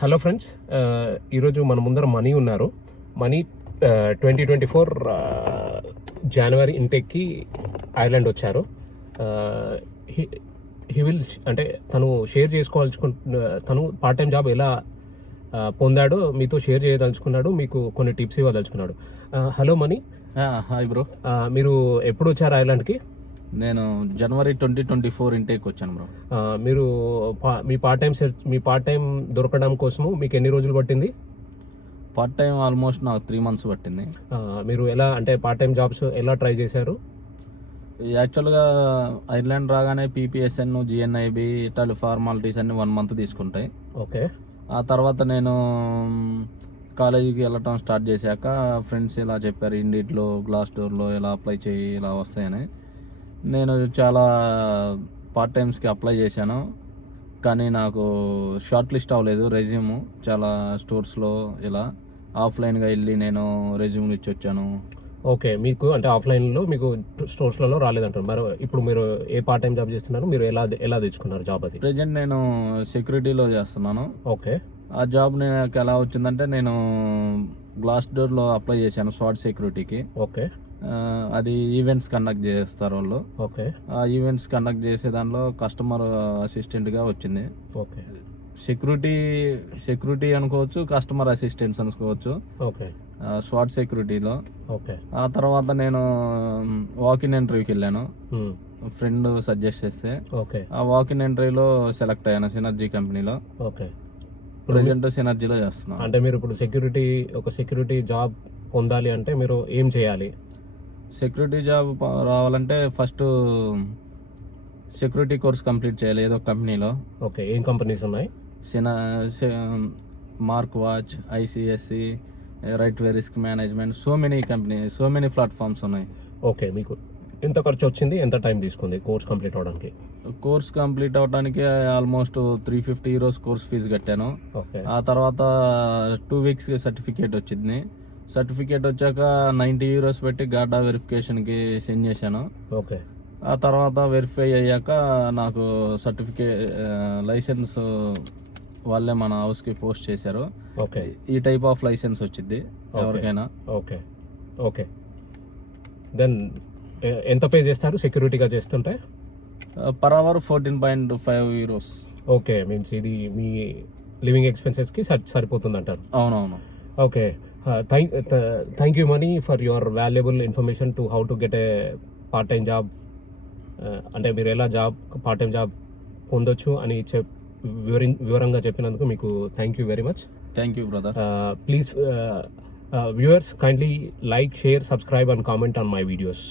Hello friends, ఈరోజు మన ముందర మనీ ఉన్నారు. మనీ 2024 జనవరి ఇంటెక్కి ఐర్లాండ్ వచ్చారు. హీ విల్ అంటే తను షేర్ తను పార్ట్ టైం జాబ్ ఎలా పొందాడో మీతో షేర్ చేయదలుచుకున్నాడు, మీకు కొన్ని టిప్స్ ఇవ్వదలుచుకున్నాడు. హలో మనీ. Hi bro. మీరు ఎప్పుడు వచ్చారు ఐర్లాండ్కి? నేను జనవరి 2024 ఇంటేక్ వచ్చాను బ్రో. మీరు మీ పార్ట్ టైం దొరకడం కోసము మీకు ఎన్ని రోజులు పట్టింది? పార్ట్ టైం ఆల్మోస్ట్ నాకు 3 months పట్టింది. మీరు ఎలా అంటే పార్ట్ టైం జాబ్స్ ఎలా ట్రై చేశారు? యాక్చువల్గా ఐర్లాండ్ రాగానే పీపీఎస్ఎన్, జిఎన్ఐబి ఇట్లాంటి ఫార్మాలిటీస్ అన్ని 1 month తీసుకుంటాయి. ఓకే. ఆ తర్వాత నేను కాలేజీకి వెళ్ళటం స్టార్ట్ చేశాక ఫ్రెండ్స్ ఇలా చెప్పారు, ఇండిట్లో గ్లాస్ డోర్లో ఇలా అప్లై చేయి, ఇలా వస్తాయని. నేను చాలా పార్ట్ టైమ్స్కి అప్లై చేశాను, కానీ నాకు షార్ట్ లిస్ట్ అవ్వలేదు రెజ్యూమ్. చాలా స్టోర్స్లో ఇలా ఆఫ్లైన్గా వెళ్ళి నేను రెజ్యూమ్లు ఇచ్చి వచ్చాను. ఓకే, మీకు అంటే ఆఫ్లైన్లో మీకు స్టోర్స్లలో రాలేదంటారు. మరి ఇప్పుడు మీరు ఏ పార్ట్ టైం జాబ్ చేస్తున్నారు? మీరు ఎలా తెచ్చుకున్నారు జాబ్? అది ప్రెజెంట్ నేను సెక్యూరిటీలో చేస్తున్నాను. ఓకే. ఆ జాబ్ నాకు ఎలా వచ్చిందంటే, నేను గ్లాస్ డోర్లో అప్లై చేశాను స్వాట్ సెక్యూరిటీకి. ఓకే. అది ఈవెంట్స్ కండక్ట్ చేస్తారు వాళ్ళు. ఓకే. ఆ ఈవెంట్స్ కండక్ట్ చేసే దానిలో కస్టమర్ అసిస్టెంట్గా వచ్చింది. ఓకే. సెక్యూరిటీ అనుకోవచ్చు, కస్టమర్ అసిస్టెంట్స్ అనుకోవచ్చు. ఓకే. స్వాట్ సెక్యూరిటీలో. ఓకే. ఆ తర్వాత నేను వాకిన్ ఇంటర్వ్యూకి వెళ్ళాను, ఫ్రెండ్ సజెస్ట్ చేస్తే. ఓకే. ఆ వాకిన్ ఇంటర్వ్యూలో సెలెక్ట్ అయ్యాను సినర్జీ కంపెనీలో. ఓకే. ప్రెజెంట్ సినర్జీలో చేస్తున్నాను. అంటే మీరు ఇప్పుడు సెక్యూరిటీ జాబ్ పొందాలి అంటే మీరు ఏం చేయాలి? సెక్యూరిటీ జాబ్ రావాలంటే ఫస్ట్ సెక్యూరిటీ కోర్స్ కంప్లీట్ చేయాలి ఏదో కంపెనీలో. ఓకే. ఏం కంపెనీస్ ఉన్నాయి? Mark watch, ICSC, right way risk management, so many platforms ఉన్నాయి. ఓకే. మీకు ఎంత ఖర్చు వచ్చింది, ఎంత టైం తీసుకుంది కోర్స్ కంప్లీట్ అవడానికి? కోర్స్ కంప్లీట్ అవడానికి ఆల్మోస్ట్ €350 కోర్స్ ఫీజు కట్టాను. ఓకే. ఆ తర్వాత 2 weeks సర్టిఫికేట్ వచ్చింది. సర్టిఫికేట్ వచ్చాక €90 పెట్టి గార్డా వెరిఫికేషన్కి సెండ్ చేశాను. ఓకే. ఆ తర్వాత వెరిఫై అయ్యాక నాకు లైసెన్స్ వాళ్ళే మన హౌస్కి పోస్ట్ చేశారు. ఓకే. ఈ టైప్ ఆఫ్ లైసెన్స్ వచ్చింది ఎవరికైనా. ఓకే. ఓకే. దెన్ ఎంత పే చేస్తారు సెక్యూరిటీగా చేస్తుంటే? Per hour €14.5. ఓకే. మీన్స్ ఇది మీ లివింగ్ ఎక్స్పెన్సెస్కి సరిపోతుంది అంటారు? అవునవును. Okay. Thank you money for your valuable information to how to get a part time job. అంటే మీరు ఎలా పార్ట్ టైం జాబ్ పొందొచ్చు అని వివరంగా చెప్పినందుకు మీకు thank you very much. Thank you brother. Please, viewers, kindly like, share, subscribe and comment on my videos.